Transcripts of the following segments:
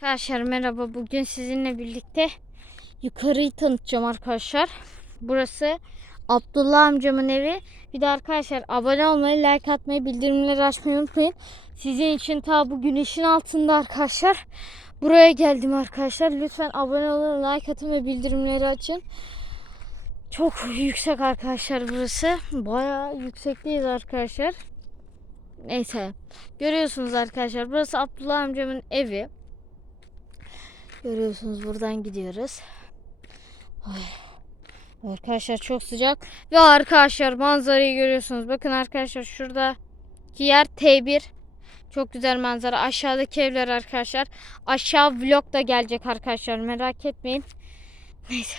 Arkadaşlar merhaba. Bugün sizinle birlikte yukarıyı tanıtacağım arkadaşlar. Burası Abdullah amcamın evi. Bir de arkadaşlar abone olmayı, like atmayı, bildirimleri açmayı unutmayın. Sizin için ta bu güneşin altında arkadaşlar. Buraya geldim arkadaşlar. Lütfen abone olun, like atın ve bildirimleri açın. Çok yüksek arkadaşlar burası. Bayağı yüksekteyiz arkadaşlar. Neyse. Görüyorsunuz arkadaşlar. Burası Abdullah amcamın evi. Görüyorsunuz buradan gidiyoruz. Ay. Arkadaşlar çok sıcak. Ve arkadaşlar manzarayı görüyorsunuz. Bakın arkadaşlar şuradaki yer T1. Çok güzel manzara. Aşağıdaki evler arkadaşlar. Aşağı vlog da gelecek arkadaşlar. Merak etmeyin. Neyse.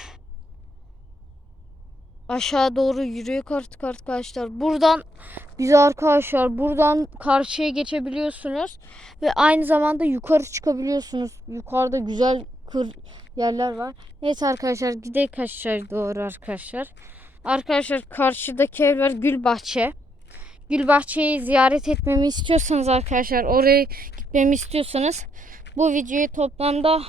Aşağı doğru yürüyor artık arkadaşlar. Buradan biz arkadaşlar buradan karşıya geçebiliyorsunuz. Ve aynı zamanda yukarı çıkabiliyorsunuz. Yukarıda güzel kır yerler var. Neyse arkadaşlar gidelim aşağı doğru arkadaşlar. Arkadaşlar karşıdaki ev var Gülbahçe. Gülbahçe'yi ziyaret etmemi istiyorsanız arkadaşlar oraya gitmemi istiyorsanız bu videoyu toplamda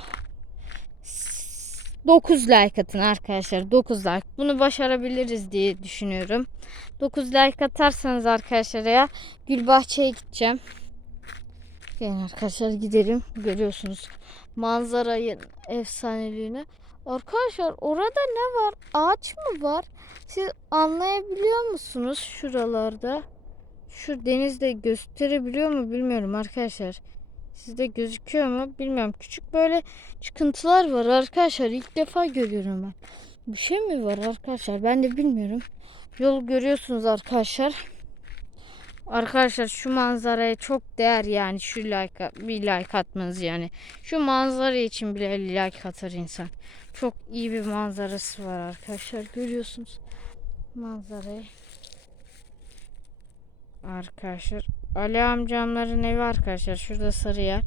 9 like atın arkadaşlar. 9 like. Bunu başarabiliriz diye düşünüyorum. 9 like atarsanız arkadaşlar ya Gülbahçe'ye gideceğim. Gelin arkadaşlar gidelim. Görüyorsunuz manzarayı efsaneliğini. Arkadaşlar orada ne var? Ağaç mı var? Siz anlayabiliyor musunuz şuralarda? Şu denizde gösterebiliyor mu bilmiyorum arkadaşlar. Sizde gözüküyor mu bilmiyorum. Küçük böyle çıkıntılar var arkadaşlar. İlk defa görüyorum ben. Bir şey mi var arkadaşlar? Ben de bilmiyorum. Yol görüyorsunuz arkadaşlar. Arkadaşlar şu manzaraya çok değer yani şu like bir like atmanız yani. Şu manzara için bile like atar insan. Çok iyi bir manzarası var arkadaşlar. Görüyorsunuz manzarayı. Arkadaşlar Ali amcamların evi arkadaşlar. Şurada sarı yer.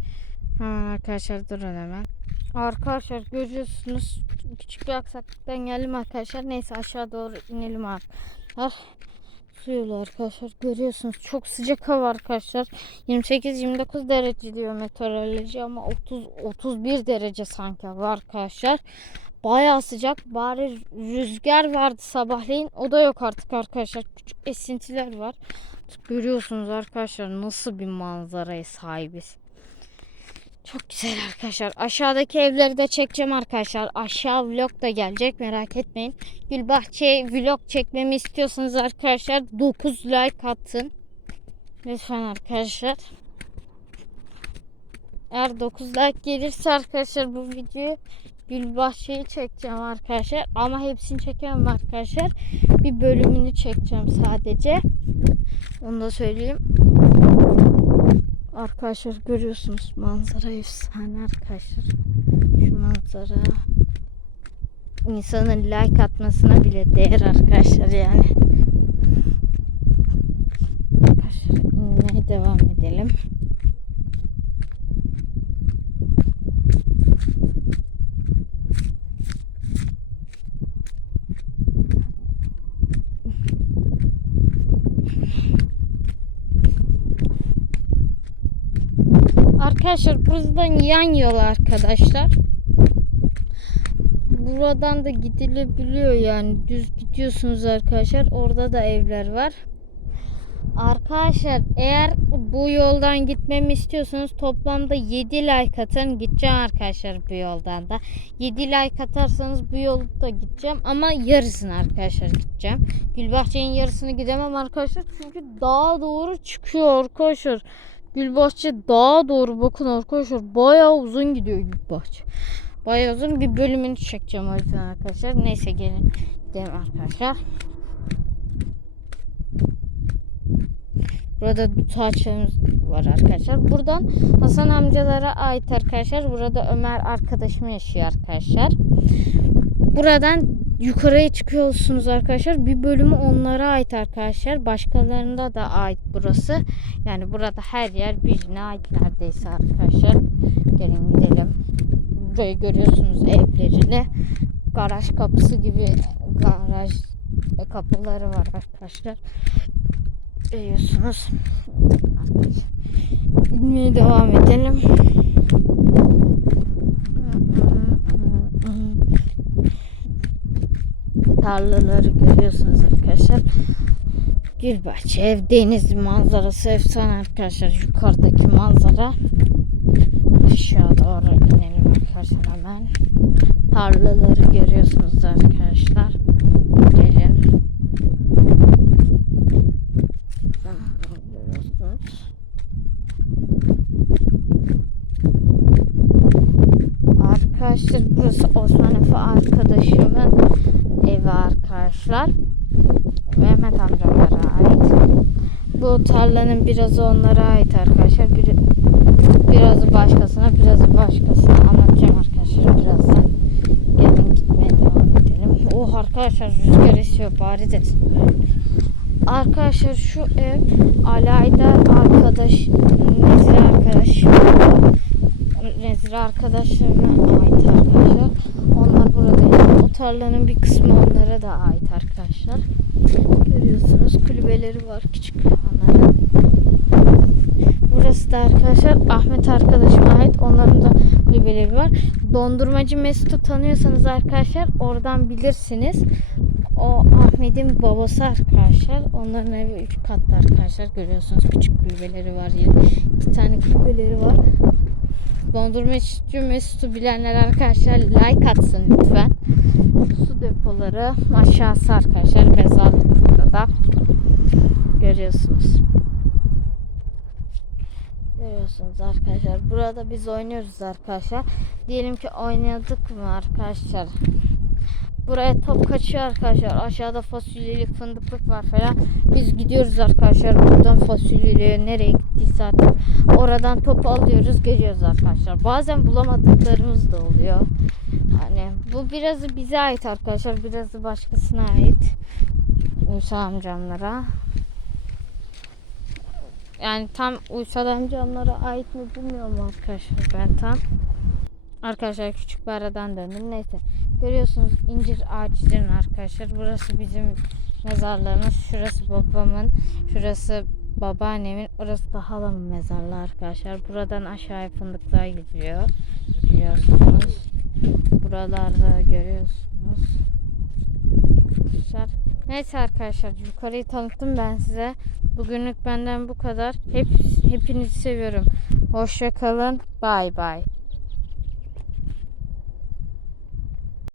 Hemen arkadaşlar durun hemen. Arkadaşlar görüyorsunuz küçük bir aksaklıktan geldim arkadaşlar. Neyse aşağı doğru inelim arkadaşlar. Su yolu arkadaşlar görüyorsunuz çok sıcak hava arkadaşlar 28-29 derece diyor meteoroloji ama 30 31 derece sanki hava arkadaşlar bayağı sıcak bari rüzgar vardı sabahleyin o da yok artık arkadaşlar küçük esintiler var görüyorsunuz arkadaşlar nasıl bir manzaraya sahibiz çok güzel arkadaşlar. Aşağıdaki evleri de çekeceğim arkadaşlar. Aşağı vlog da gelecek merak etmeyin. Gülbahçe vlog çekmemi istiyorsanız arkadaşlar 9 like atın. Lütfen arkadaşlar. Eğer 9 like gelirse arkadaşlar bu videoyu Gülbahçe'yi çekeceğim arkadaşlar. Ama hepsini çekemem arkadaşlar. Bir bölümünü çekeceğim sadece. Onu da söyleyeyim. Arkadaşlar görüyorsunuz manzara efsane arkadaşlar. Şu manzara insanın like atmasına bile değer arkadaşlar yani. Arkadaşlar inmeye devam edelim. Arkadaşlar buradan yan yol arkadaşlar. Buradan da gidilebiliyor yani. Düz gidiyorsunuz arkadaşlar. Orada da evler var. Arkadaşlar eğer bu yoldan gitmemi istiyorsanız toplamda 7 like atın. Gideceğim arkadaşlar bu yoldan da. 7 like atarsanız bu yolda gideceğim. Ama yarısını arkadaşlar gideceğim. Gülbahçe'nin yarısını gidemem arkadaşlar. Çünkü dağa doğru çıkıyor arkadaşlar. Gülbahçe dağa doğru bakın arkadaşlar. Bayağı uzun gidiyor Gülbahçe. Bayağı uzun bir bölümünü çekeceğim o yüzden arkadaşlar. Neyse gelin gidelim arkadaşlar. Burada dut ağaçlarımız var arkadaşlar. Buradan Hasan amcalara ait arkadaşlar. Burada Ömer arkadaşım yaşıyor arkadaşlar. Buradan yukarıya çıkıyorsunuz arkadaşlar. Bir bölümü onlara ait arkadaşlar. Başkalarında da ait burası. Yani burada her yer birine ait neredeyse arkadaşlar. Gelin gidelim. Burayı görüyorsunuz evlerini. Garaj kapısı gibi garaj kapıları var arkadaşlar. Görüyorsunuz. İnmeye devam edelim. Tarlaları görüyorsunuz arkadaşlar. Gülbahçe ev, deniz manzarası efsane arkadaşlar. Yukarıdaki manzara. Aşağı doğru inelim arkadaşlar hemen. Tarlaları görüyorsunuz arkadaşlar. Gelin. Arkadaşlar burası Osman Efe arkadaşımın evi arkadaşlar. Mehmet amcalara ait. Bu tarlanın birazı onlara ait arkadaşlar. Bir, birazı başkasına, birazı başkasına anlatacağım arkadaşlar birazdan. Gelin gitmeye devam edelim. Oh arkadaşlar rüzgar esiyor bari de. Arkadaşlar şu ev Alayda arkadaş, Nezire arkadaş, Nezire arkadaşlarına ait arkadaşlar. Onlar burada. Tarlanın bir kısmı onlara da ait arkadaşlar. Görüyorsunuz kulübeleri var küçük onların. Burası da arkadaşlar Ahmet arkadaşıma ait. Onların da kulübeleri var. Dondurmacı Mesut'u tanıyorsanız arkadaşlar oradan bilirsiniz. O Ahmet'in babası arkadaşlar. Onların evi 3 katlı arkadaşlar. Görüyorsunuz küçük kulübeleri var. Yine iki tane kulübeleri var. Dondurmacı Mesut'u bilenler arkadaşlar like atsın lütfen. Su depoları aşağısı arkadaşlar. Mezarlık burada. Görüyorsunuz. Görüyorsunuz arkadaşlar. Burada biz oynuyoruz arkadaşlar. Diyelim ki oynadık mı arkadaşlar? Buraya top kaçıyor arkadaşlar. Aşağıda fasulyelik fındıklık var falan. Biz gidiyoruz arkadaşlar. Buradan fasulyeliğe nereye gittiyse artık. Oradan top alıyoruz geliyoruz arkadaşlar. Bazen bulamadıklarımız da oluyor. Hani bu birazı bize ait arkadaşlar. Birazı başkasına ait. Musa amcamlara. Yani tam Uysal amcamlara ait mi bilmiyorum arkadaşlar ben tam. Arkadaşlar küçük bir aradan döndüm. Neyse. Görüyorsunuz incir ağaçlarının arkadaşlar. Burası bizim mezarlığımız. Şurası babamın. Şurası babaannemin. Orası da halamın mezarlığı arkadaşlar. Buradan aşağıya fındıklar gidiyor. Biliyorsunuz. Buralarda görüyorsunuz. Arkadaşlar. Neyse arkadaşlar yukarıyı tanıttım ben size. Bugünlük benden bu kadar. Hep, hepinizi seviyorum. Hoşça kalın. Bay bay.